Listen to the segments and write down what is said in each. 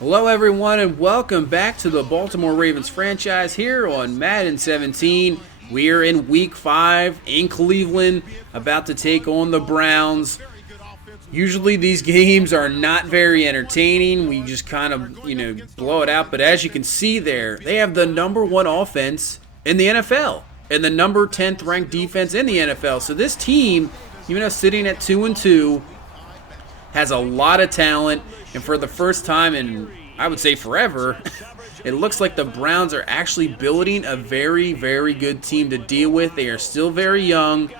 Hello everyone and welcome back to the Baltimore Ravens franchise here on Madden 17. We are in week 5 in Cleveland, about to take on the Browns. Usually these games are not very entertaining. We just kind of, blow it out. But as you can see there, they have the number 1 offense in the NFL and the number 10th ranked defense in the NFL. So this team, even though sitting at 2-2, has a lot of talent, and for the first time in, I would say, forever, it looks like the Browns are actually building a very, very good team to deal with. They are still very young,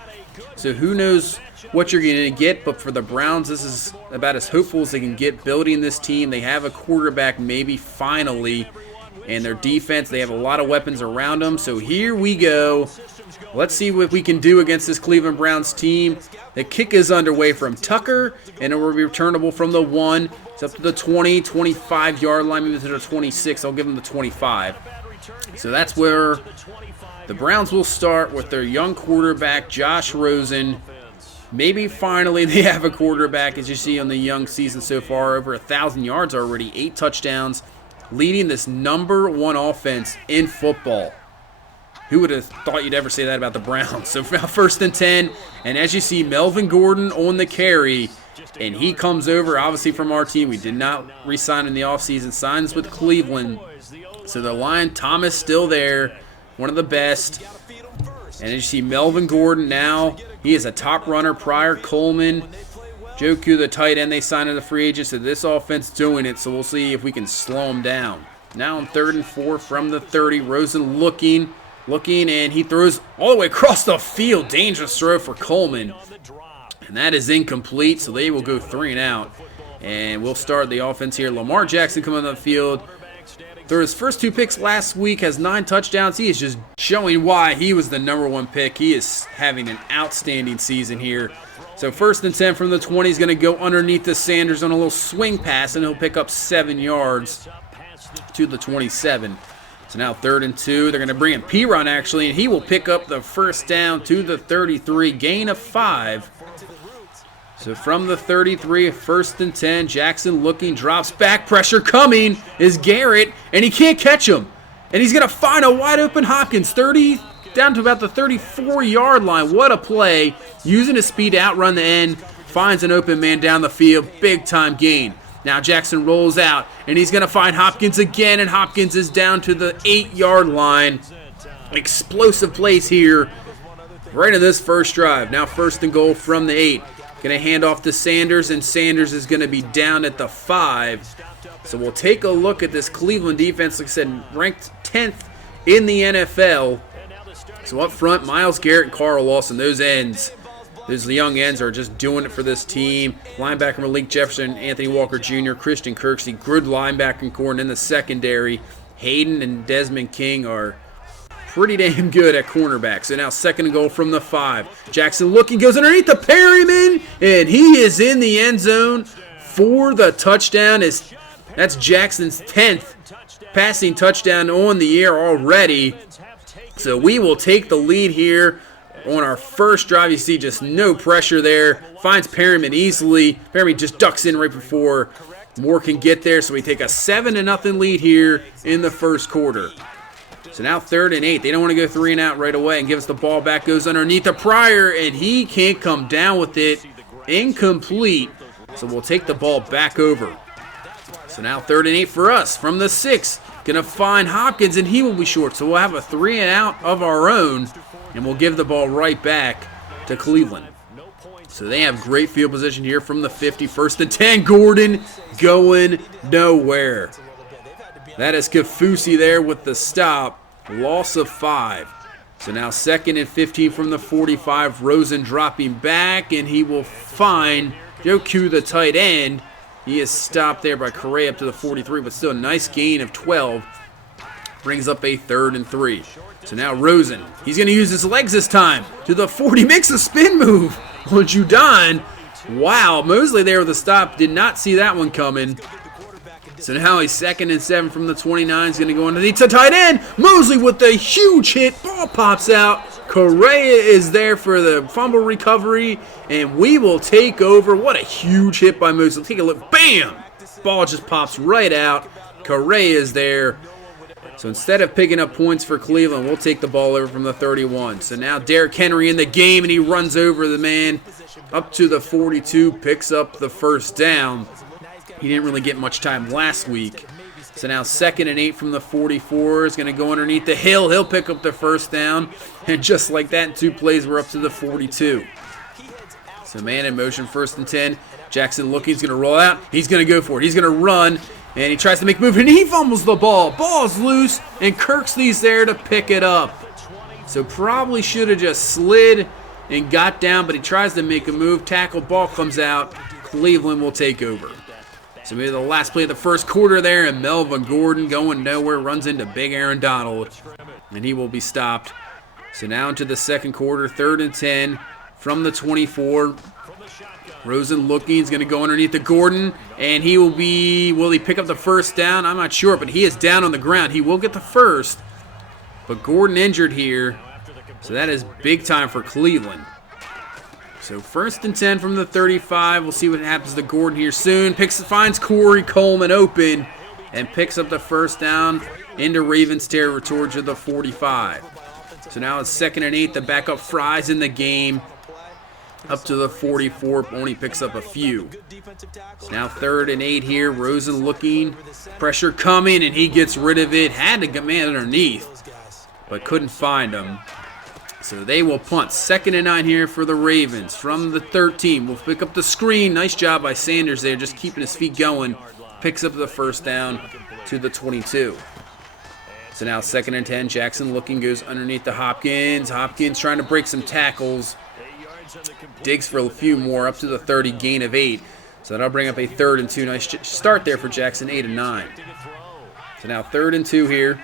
so who knows what you're going to get, but for the Browns, this is about as hopeful as they can get building this team. They have a quarterback maybe finally, and their defense, they have a lot of weapons around them, so here we go. Let's see what we can do against this Cleveland Browns team. The kick is underway from Tucker, and it will be returnable from the 1. It's up to the 20, 25-yard line, maybe to the 26. I'll give them the 25. So that's where the Browns will start with their young quarterback, Josh Rosen. Maybe finally they have a quarterback, as you see on the young season so far, over 1,000 yards already, 8 touchdowns, leading this number 1 offense in football. Who would have thought you'd ever say that about the Browns? So now 1st and 10, and as you see, Melvin Gordon on the carry, and he comes over, obviously, from our team. We did not re-sign in the offseason, signs with Cleveland. So the line, Thomas still there, one of the best. And as you see, Melvin Gordon now, he is a top runner. Prior, Coleman, Joku, the tight end, they signed as a free agent, so this offense doing it, so we'll see if we can slow him down. Now on 3rd and 4 from the 30, Rosen looking, and he throws all the way across the field. Dangerous throw for Coleman. And that is incomplete, so they will go 3 and out. And we'll start the offense here. Lamar Jackson coming on the field. Through his first 2 picks last week, has 9 touchdowns. He is just showing why he was the number 1 pick. He is having an outstanding season here. So 1st and 10 from the 20. He's going to go underneath the Sanders on a little swing pass, and he'll pick up 7 yards to the 27. So now 3rd and 2. They're going to bring in P-Ron, actually, and he will pick up the first down to the 33, gain of 5. So from the 33, 1st and 10, Jackson looking, drops back, pressure coming is Garrett, and he can't catch him. And he's going to find a wide open Hopkins, 30 down to about the 34-yard line. What a play. Using his speed to outrun the end, finds an open man down the field, big-time gain. Now Jackson rolls out, and he's going to find Hopkins again, and Hopkins is down to the 8-yard line. Explosive plays here right in this first drive. Now 1st and goal from the 8. Going to hand off to Sanders, and Sanders is going to be down at the 5. So we'll take a look at this Cleveland defense. Like I said, ranked 10th in the NFL. So up front, Myles Garrett and Carl Lawson, those ends. Those young ends are just doing it for this team. Linebacker Malik Jefferson, Anthony Walker Jr., Christian Kirksey, good linebacking core, and in the secondary, Hayden and Desmond King are pretty damn good at cornerback. So now 2nd and goal from the 5. Jackson looking, goes underneath the Perryman, and he is in the end zone for the touchdown. That's Jackson's 10th passing touchdown on the year already. So we will take the lead here on our first drive. You see just no pressure there. Finds Perryman easily. Perryman just ducks in right before Moore can get there. So we take a 7-0 lead here in the first quarter. So now 3rd and 8. They don't want to go 3 and out right away and give us the ball back. Goes underneath the Pryor, and he can't come down with it. Incomplete. So we'll take the ball back over. So now 3rd and 8 for us from the 6. Going to find Hopkins, and he will be short. So we'll have a 3 and out of our own, and we'll give the ball right back to Cleveland. So they have great field position here from the 50. 1st and 10. Gordon going nowhere. That is Kafusi there with the stop. Loss of 5. So now 2nd and 15 from the 45. Rosen dropping back, and he will find Joku, the tight end. He is stopped there by Correa up to the 43, but still a nice gain of 12. Brings up a 3rd and 3. So now Rosen, he's going to use his legs this time to the 40. Makes a spin move on Judon. Wow, Mosley there with a stop. Did not see that one coming. So now he's 2nd and 7 from the 29. He's going to go underneath the tight end. Mosley with a huge hit. Ball pops out. Correa is there for the fumble recovery, and we will take over. What a huge hit by Mosley. Take a look. Bam! ball just pops right out. Correa is there. So instead of picking up points for Cleveland, we'll take the ball over from the 31. So now Derrick Henry in the game, and he runs over the man up to the 42, picks up the first down. He didn't really get much time last week. So now 2nd and 8 from the 44 is going to go underneath the hill. He'll pick up the first down. And just like that, in 2 plays, we're up to the 42. So man in motion, 1st and 10. Jackson looking, he's going to roll out. He's going to go for it. He's going to run. And he tries to make a move, and he fumbles the ball. Ball's loose, and Kirksey's there to pick it up. So probably should have just slid and got down, but he tries to make a move. Tackle, ball comes out. Cleveland will take over. So maybe the last play of the first quarter there, and Melvin Gordon going nowhere, runs into big Aaron Donald, and he will be stopped. So now into the second quarter, 3rd and 10 from the 24. Rosen looking, he's going to go underneath the Gordon, and he will he pick up the first down? I'm not sure, but he is down on the ground. He will get the first, but Gordon injured here, so that is big time for Cleveland. So 1st and 10 from the 35. We'll see what happens to Gordon here soon. Finds Corey Coleman open and picks up the first down into Ravens territory towards the 45. So now it's 2nd and 8. The backup Fry's in the game. Up to the 44, only picks up a few. Now 3rd and 8 here. Rosen looking, pressure coming, and he gets rid of it. Had to get man underneath, but couldn't find him. So they will punt. 2nd and 9 here for the Ravens from the 13. We'll pick up the screen. Nice job by Sanders there, just keeping his feet going. Picks up the first down to the 22. So now 2nd and 10. Jackson looking, goes underneath the Hopkins. Hopkins trying to break some tackles. Digs for a few more, up to the 30, gain of 8. So that'll bring up a 3rd and 2. Nice start there for Jackson, 8 and 9. So now 3rd and 2 here,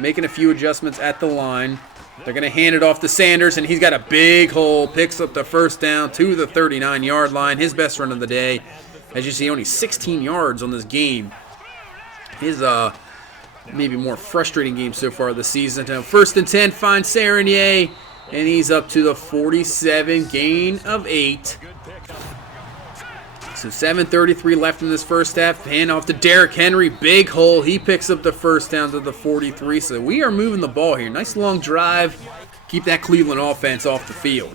making a few adjustments at the line. They're going to hand it off to Sanders, and he's got a big hole, picks up the first down to the 39-yard line. His best run of the day. As you see, only 16 yards on this game. His maybe more frustrating game so far this season. Now 1st and 10, finds Serenier. And he's up to the 47, gain of 8. So 7:33 left in this first half. Hand off to Derrick Henry, big hole. He picks up the first down to the 43. So we are moving the ball here. Nice long drive. Keep that Cleveland offense off the field.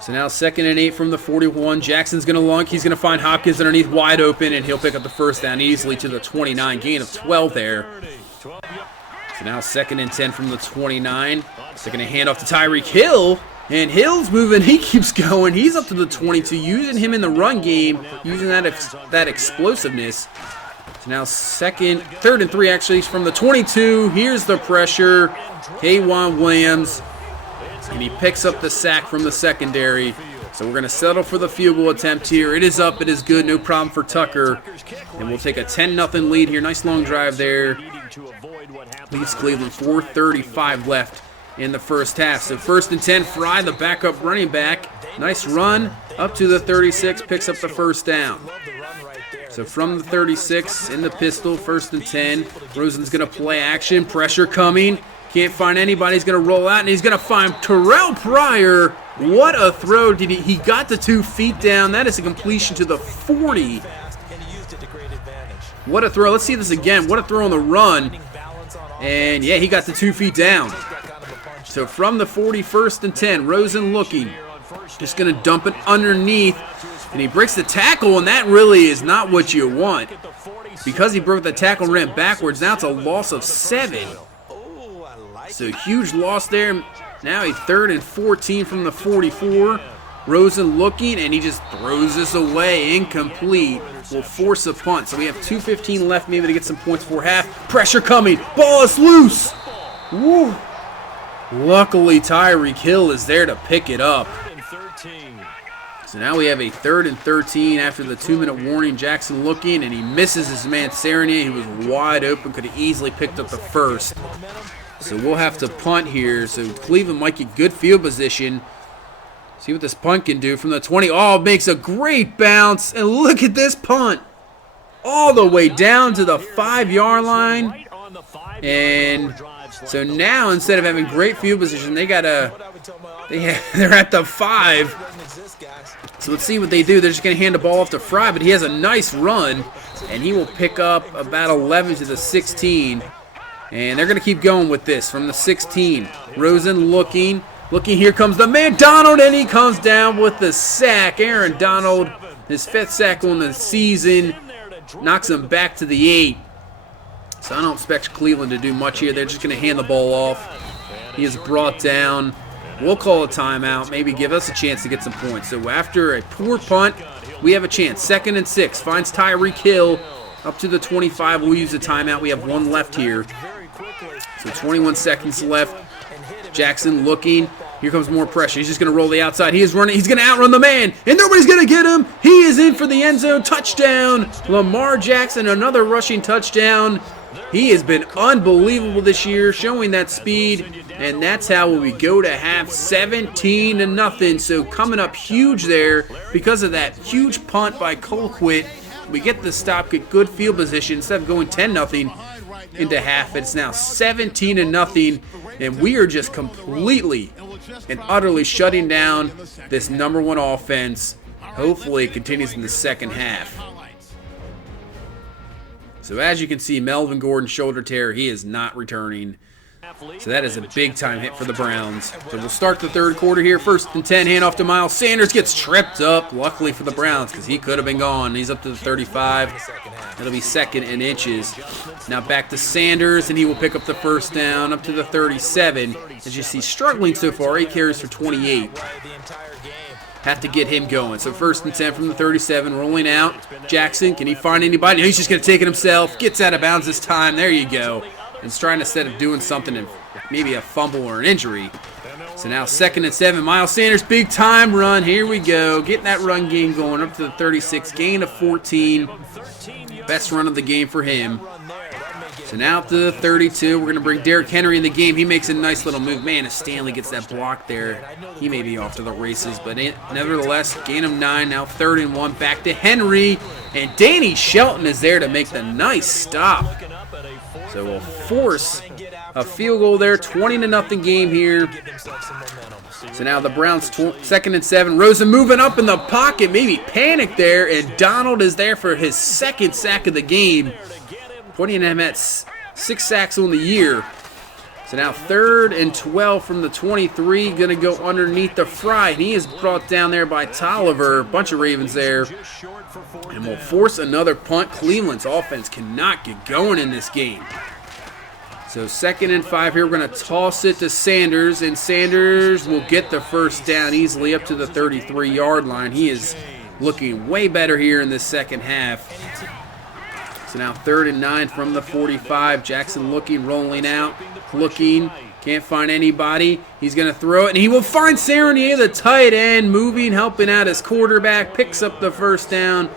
So now 2nd and 8 from the 41. Jackson's going to lunk. He's going to find Hopkins underneath wide open, and he'll pick up the first down easily to the 29. Gain of 12 there. So now 2nd and 10 from the 29. They're going to hand off to Tyreek Hill. And Hill's moving. He keeps going. He's up to the 22. Using him in the run game. Using that explosiveness. So now 3rd and 3 actually from the 22. Here's the pressure. K'Wan Williams. And he picks up the sack from the secondary. So we're going to settle for the field goal attempt here. It is up. It is good. No problem for Tucker. And we'll take a 10-0 lead here. Nice long drive there. Leaves Cleveland 4:35 left in the first half. So 1st and 10, Fry, the backup running back. Nice run up to the 36, picks up the first down. So from the 36 in the pistol, 1st and 10. Rosen's going to play action, pressure coming. Can't find anybody. He's going to roll out, and he's going to find Terrell Pryor. What a throw. He got the 2 feet down. That is a completion to the 40. What a throw. Let's see this again. What a throw on the run. And, yeah, he got the 2 feet down. So from the 41st and 10, Rosen looking. Just going to dump it underneath. And he breaks the tackle, and that really is not what you want. Because he broke the tackle and ran backwards, now it's a loss of 7. So huge loss there. Now a 3rd and 14 from the 44. Rosen looking, and he just throws this away. Incomplete. Will force a punt. So we have 2:15 left maybe to get some points before half. Pressure coming. Ball is loose. Woo. Luckily, Tyreek Hill is there to pick it up. So now we have a 3rd and 13 after the 2-minute warning. Jackson looking, and he misses his man Serenier. He was wide open, could have easily picked up the first. So we'll have to punt here. So Cleveland might get good field position. See what this punt can do from the 20. Oh, makes a great bounce. And look at this punt. All the way down to the 5-yard line. And so now instead of having great field position, they're at the 5. So let's see what they do. They're just going to hand the ball off to Fry, but he has a nice run. and he will pick up about 11 to the 16. And they're going to keep going with this from the 16. Rosen looking. Here comes the man, Donald, and he comes down with the sack. Aaron Donald, his 5th sack on the season, knocks him back to the 8. So I don't expect Cleveland to do much here. They're just going to hand the ball off. He is brought down. We'll call a timeout, maybe give us a chance to get some points. So after a poor punt, we have a chance. 2nd and 6. Finds Tyreek Hill up to the 25. We'll use a timeout. We have 1 left here. So 21 seconds left. Jackson looking. Here comes more pressure. He's just going to roll the outside. He is running. He's going to outrun the man, and nobody's going to get him. He is in for the end zone. Touchdown. Lamar Jackson, another rushing touchdown. He has been unbelievable this year, showing that speed, and that's how we go to half, 17-0. So coming up huge there because of that huge punt by Colquitt. We get the stop, get good field position. Instead of going 10-0 into half, it's now 17-0, and we are just completely and utterly shutting down this #1 offense. Hopefully it continues in the second half. So as you can see, Melvin Gordon shoulder tear, he is not returning. So that is a big-time hit for the Browns. So we'll start the third quarter here. 1st and 10, handoff to Miles Sanders. Gets tripped up, luckily for the Browns, because he could have been gone. He's up to the 35. It'll be 2nd and inches. Now back to Sanders, and he will pick up the 1st down up to the 37. As you see, struggling so far, 8 carries for 28. Have to get him going. So 1st and 10 from the 37, rolling out. Jackson, can he find anybody? No, he's just going to take it himself. Gets out of bounds this time. There you go. And it's trying, instead of doing something, and maybe a fumble or an injury. So now 2nd and 7. Miles Sanders, big time run. Here we go. Getting that run game going up to the 36. Gain of 14. Best run of the game for him. So now up to the 32. We're going to bring Derrick Henry in the game. He makes a nice little move. Man, if Stanley gets that block there, he may be off to the races. But nevertheless, gain of 9. Now 3rd and 1. Back to Henry. And Danny Shelton is there to make the nice stop. So we'll force a field goal there. 20-0 game here. So now the Browns 2nd and 7. Rosen moving up in the pocket. Maybe panic there. And Donald is there for his 2nd sack of the game, putting him at 6 sacks on the year. So now 3rd and 12 from the 23. Going to go underneath the fry. And he is brought down there by Tolliver. A bunch of Ravens there. And we'll force another punt. Cleveland's offense cannot get going in this game. So 2nd and 5 here. We're going to toss it to Sanders. And Sanders will get the 1st down easily up to the 33-yard line. He is looking way better here in the second half. So now 3rd and 9 from the 45. Jackson looking, rolling out, looking. Can't find anybody. He's going to throw it, and he will find Serenier, the tight end, moving, helping out his quarterback. Picks up the 1st down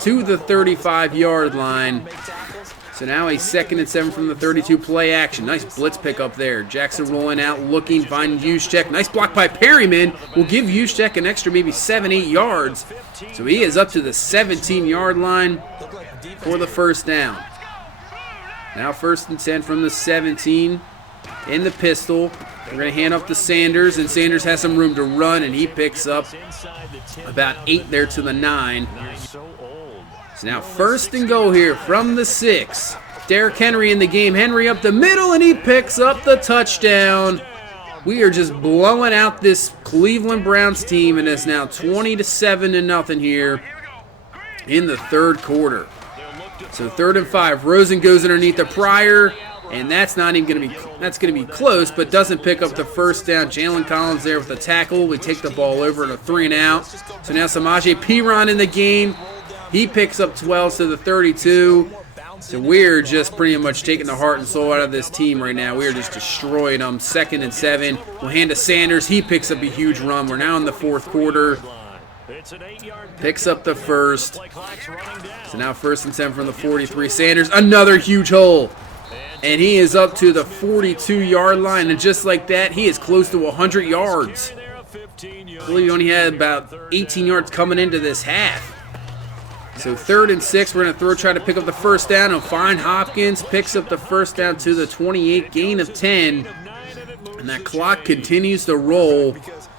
to the 35-yard line. So now a 2nd and 7 from the 32, play action. Nice blitz pick up there. Jackson rolling out, looking, finding Juszczyk. Nice block by Perryman. Will give Juszczyk an extra maybe 7-8 yards. So he is up to the 17-yard line for the 1st down. Now 1st and 10 from the 17. In the pistol. We're going to hand up to Sanders, and Sanders has some room to run, and he picks up about 8 there to the 9. So now 1st and goal here from the 6. Derrick Henry in the game. Henry up the middle, and he picks up the touchdown. We are just blowing out this Cleveland Browns team, and it's now 20-7 here in the 3rd quarter. So 3rd and 5. Rosen goes underneath the Pryor. And that's not even going to be, that's going to be close, but doesn't pick up the 1st down. Jalen Collins there with the tackle. We take the ball over in a 3 and out. So now Samaje Perine in the game. He picks up 12 to the 32. So we're just pretty much taking the heart and soul out of this team right now. We're just destroying them. 2nd and 7. We'll hand to Sanders. He picks up a huge run. We're now in the 4th quarter. Picks up the 1st. So now 1st and 7 from the 43. Sanders, another huge hole. And he is up to the 42-yard line. And just like that, he is close to 100 yards. I believe he only had about 18 yards coming into this half. So 3rd and 6, we're going to try to pick up the 1st down. And find Hopkins, picks up the 1st down to the 28, gain of 10. And that clock continues to roll.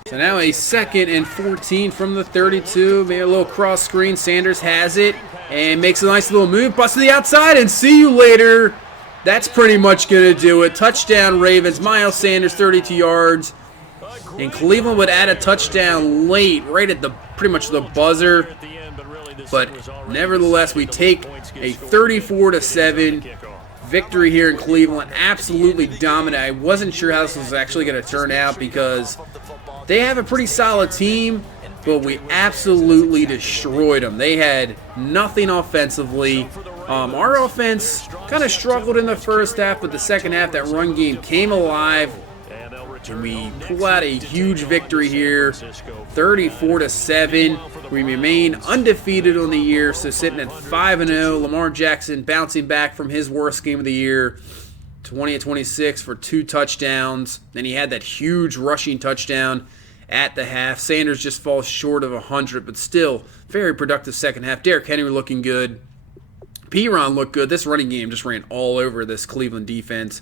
So now a 2nd and 14 from the 32. Maybe a little cross screen. Sanders has it and makes a nice little move. Bust to the outside and see you later. That's pretty much going to do it. Touchdown Ravens. Miles Sanders, 32 yards. And Cleveland would add a touchdown late, right at the pretty much the buzzer. But nevertheless, we take a 34-7 victory here in Cleveland. Absolutely dominant. I wasn't sure how this was actually going to turn out because they have a pretty solid team, but we absolutely destroyed them. They had nothing offensively. Our offense kind of struggled in the first half, but the second half, that run game came alive. And we pull out a huge victory here, 34-7. We remain undefeated on the year, so sitting at 5-0. Lamar Jackson bouncing back from his worst game of the year, 20-26 for 2 touchdowns. Then he had that huge rushing touchdown at the half. Sanders just falls short of 100, but still very productive second half. Derrick Henry looking good. Piron looked good. This running game just ran all over this Cleveland defense.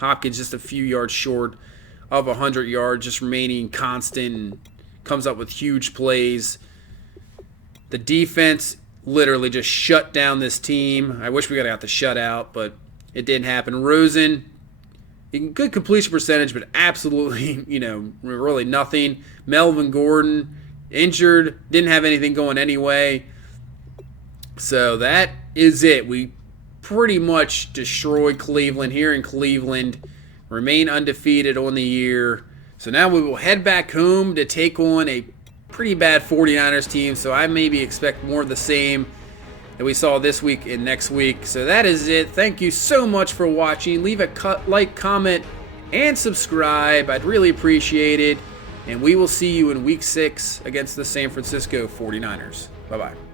Hopkins just a few yards short of 100 yards, just remaining constant and comes up with huge plays. The defense literally just shut down this team. I wish we got the shutout, but it didn't happen. Rosen, good completion percentage, but absolutely, really nothing. Melvin Gordon, injured, didn't have anything going anyway. So that is it. We pretty much destroyed Cleveland here in Cleveland. Remain undefeated on the year. So now we will head back home to take on a pretty bad 49ers team. So I maybe expect more of the same that we saw this week and next week. So that is it. Thank you so much for watching. Leave a like, comment, and subscribe. I'd really appreciate it. And we will see you in Week 6 against the San Francisco 49ers. Bye-bye.